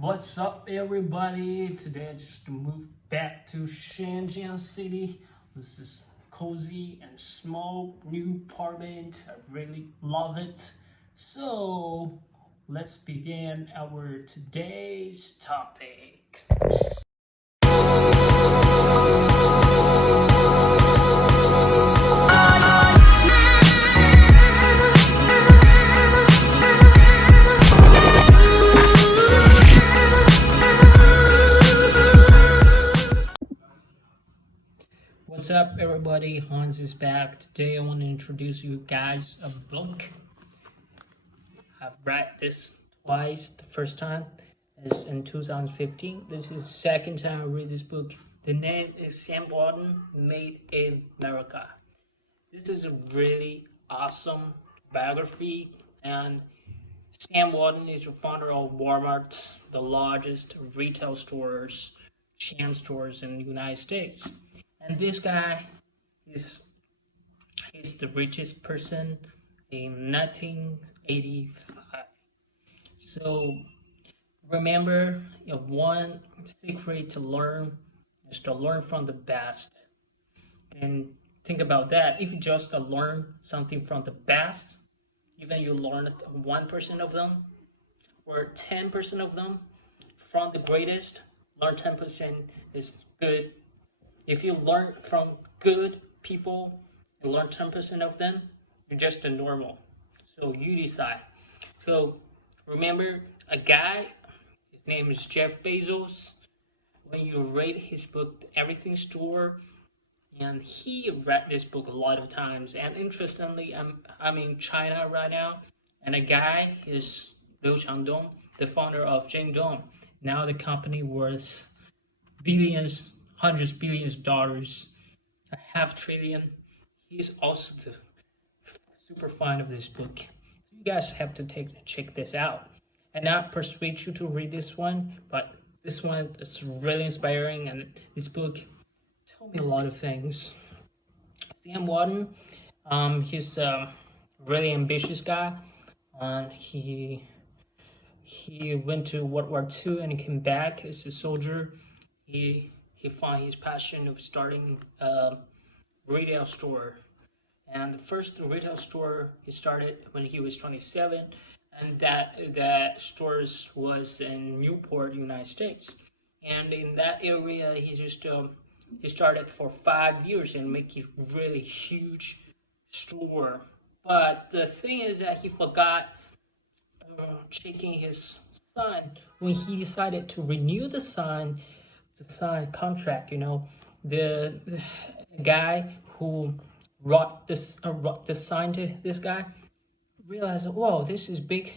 What's up, everybody? Today I just moved back to Shenzhen City. This is cozy and small new apartment. I really love it. So let's begin our today's topic. What's up, everybody? Hans is back. Today I want to introduce you guys a book. I've read this twice. The first time is in 2015. This is the second time I read this book. The name is Sam Walton, Made in America. This is a really awesome biography, and Sam Walton is the founder of Walmart, the largest retail chain stores in the United States. And this guy is the richest person in 1985. So remember, one secret to learn is to learn from the best. And think about that. If you just learn something from the best, even you learn 1% of them or 10% of them from the greatest, learn 10% is good. If you learn from good people and learn 10% of them, you're just a normal. So you decide. So remember a guy, his name is Jeff Bezos. When you read his book, The Everything Store, and he read this book a lot of times. And interestingly, I'm in China right now, and a guy is Liu Changdong, the founder of Jingdong. Now the company worth billions, hundreds of billions of dollars, $500 billion. He's also the super fan of this book. You guys have to check this out. And not persuade you to read this one, but this one is really inspiring, and this book told me a lot of things. Sam Walton, he's a really ambitious guy. He went to World War II and he came back as a soldier. He found his passion of starting a retail store. And the first retail store he started when he was 27, and that store was in Newport, United States. And in that area, he started for 5 years and make a really huge store. But the thing is that he forgot checking his son when he decided to renew the sign contract. The guy who wrote the sign to this guy realized, whoa, this is big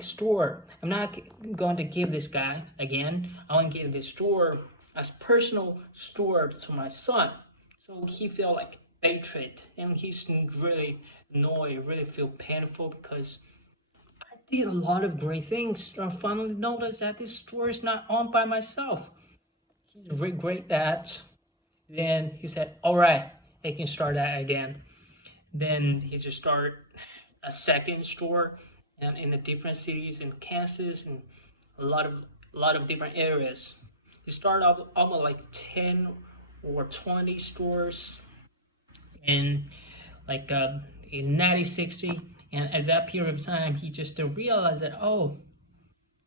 store. I'm not going to give this guy again. I want to give this store as personal store to my son. So he felt like betrayed, and he's really annoyed, really feel painful because I did a lot of great things. I finally noticed that this store is not owned by myself. He regret that. Then he said, all right, I can start that again. Then he just started a second store, and in the different cities in Kansas and a lot of different areas. He started up almost like 10 or 20 stores in 1960. And at that period of time, he just realized that, oh,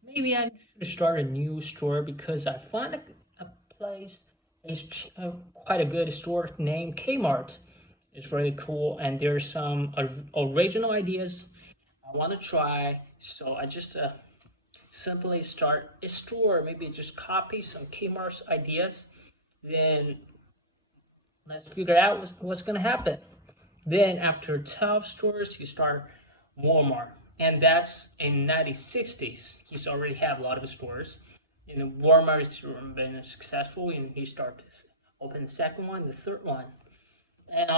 maybe I should start a new store because I found a place, quite a good store named Kmart. It's really cool, and there's some original ideas I want to try. So I just simply start a store, maybe just copy some Kmart's ideas. Then let's figure out what's going to happen. Then after 12 stores, you start Walmart, and that's in 1960s. He's already have a lot of stores. Walmart has been successful, and he started to open the second one, the third one. And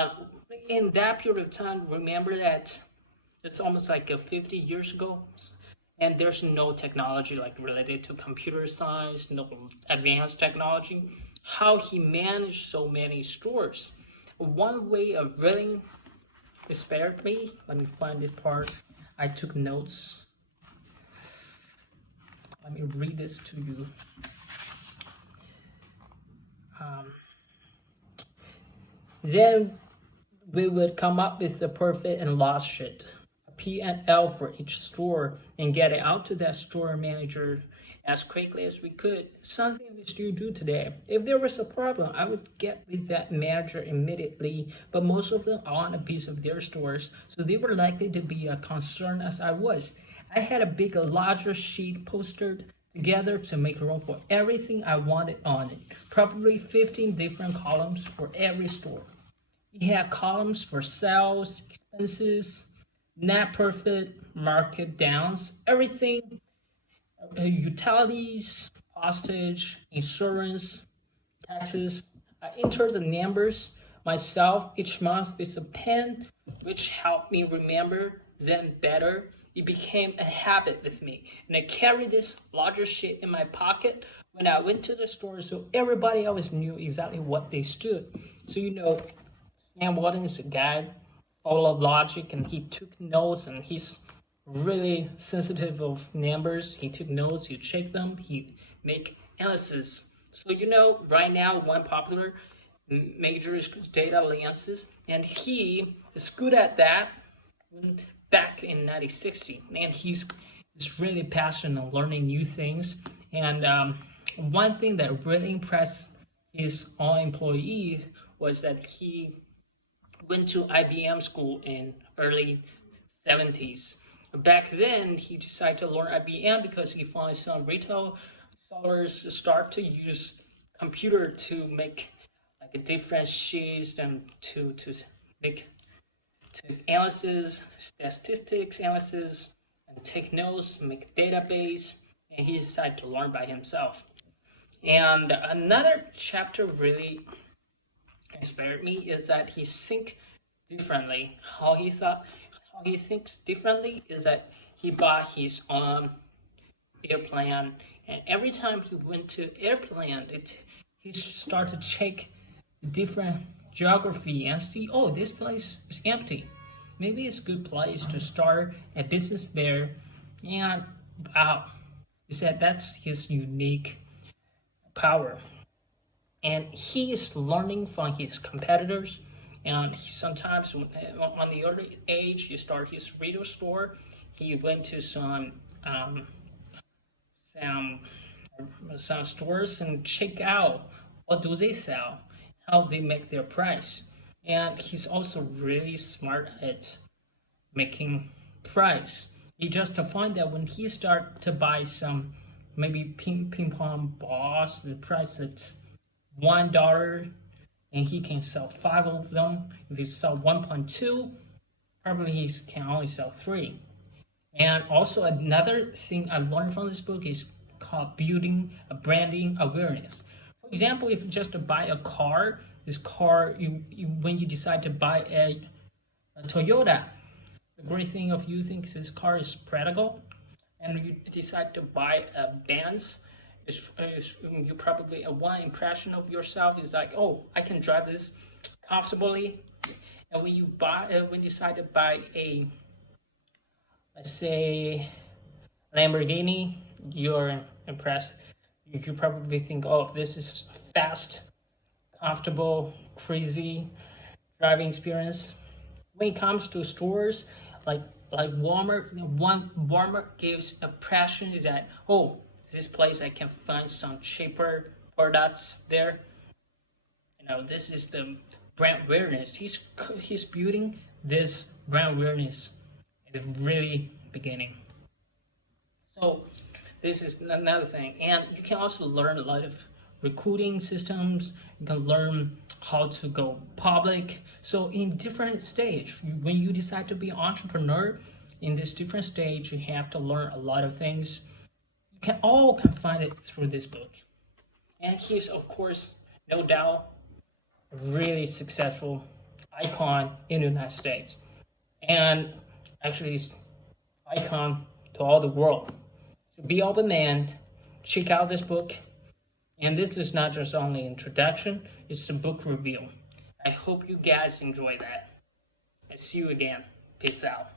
in that period of time, remember that it's almost like 50 years ago, and there's no technology like related to computer science, no advanced technology. How he managed so many stores. One way of really inspired me. Let me find this part. I took notes. Let me read this to you. Then we would come up with the profit and loss sheet, a P&L for each store, and get it out to that store manager as quickly as we could. Something we still do today. If there was a problem, I would get with that manager immediately, but most of them are on a piece of their stores, so they were likely to be as concerned as I was. I had a big, larger sheet posted together to make room for everything I wanted on it, probably 15 different columns for every store. It had columns for sales, expenses, net profit, market downs, everything, utilities, postage, insurance, taxes. I entered the numbers myself each month with a pen, which helped me remember them better. It became a habit with me, and I carried this larger sheet in my pocket when I went to the store, so everybody always knew exactly what they stood. So Sam Walton is a guy full of logic, and he took notes, and he's really sensitive of numbers. He took notes, he checked them, he make analysis. So right now one popular major is data analysis, and he is good at that back in 1960, and he's really passionate on learning new things. And one thing that really impressed his own employees was that he went to IBM school in early 70s. Back then, he decided to learn IBM because he found some retail sellers start to use computer to make like a different sheets and to make analysis, statistics analysis, and take notes, make database, and he decided to learn by himself. And another chapter really inspired me is that he thinks differently. How he thinks differently is that he bought his own airplane, and every time he went to airplane, he started to check different geography and see, oh, this place is empty. Maybe it's a good place to start a business there. And wow, he said that's his unique power. And he is learning from his competitors. And sometimes on the early age, he started his retail store. He went to some stores and check out what do they sell, how they make their price. And he's also really smart at making price. He just found that when he started to buy some maybe ping pong balls, the price at $1, and he can sell 5 of them. If he sell 1.2, probably he can only sell 3. And also another thing I learned from this book is called building a branding awareness. For example, if you just buy a car, when you decide to buy a Toyota, the great thing of you think this car is practical, and you decide to buy a Benz, you probably one impression of yourself is like, oh, I can drive this comfortably. And when you decide to buy a, let's say, Lamborghini, you're impressed. You probably think, oh, this is fast, comfortable, crazy driving experience. When it comes to stores like Walmart, Walmart gives impression is that, oh, this place I can find some cheaper products there. This is the brand awareness. He's building this brand awareness at the really beginning. So this is another thing, and you can also learn a lot of recruiting systems. You can learn how to go public. So in different stage, when you decide to be an entrepreneur, in this different stage, you have to learn a lot of things. You can find it through this book. And he's, of course, no doubt, a really successful icon in the United States. And actually, he's icon to all the world. So be open man, check out this book. And this is not just only introduction, it's a book review. I hope you guys enjoy that. And see you again. Peace out.